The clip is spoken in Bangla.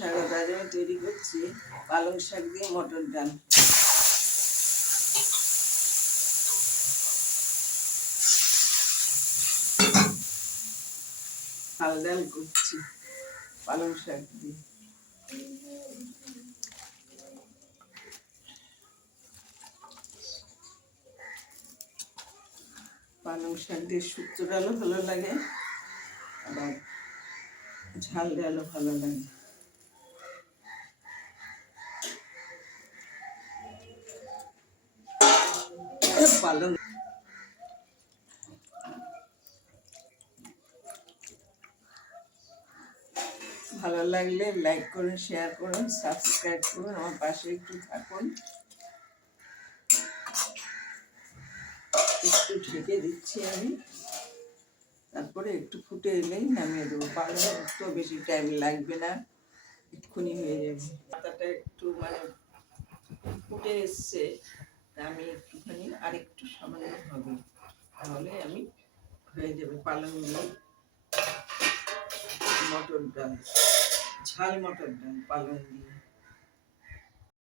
স্বাগত। আজ আমি তৈরি করছি পালং শাক দিয়ে মটর ডাল। চাল ডাল করছি পালং শাক দিয়ে। পালং শাক দিয়ে শুক্তো ডালও ভালো লাগে, আবার ঝাল ডালও ভালো লাগে। পালং ভালো লাগলে লাইক করুন, শেয়ার করুন, সাবস্ক্রাইব করুন, আমার পাশে একটু থাকুন। একটু ঢেকে দিচ্ছি আমি, তারপরে একটু ফুটে এলেই নামিয়ে দেবো। পালং তো বেশি টাইম লাগবে না, এক্ষুনি হয়ে যাবে। পাতাটা একটু ফুটে এসছে, আমি একটুখানি আর একটু সামান্য হবে, তাহলে আমি হয়ে যাবে পালং দিয়ে মটর ডাল, ঝাল মটর ডাল পালং দিয়ে।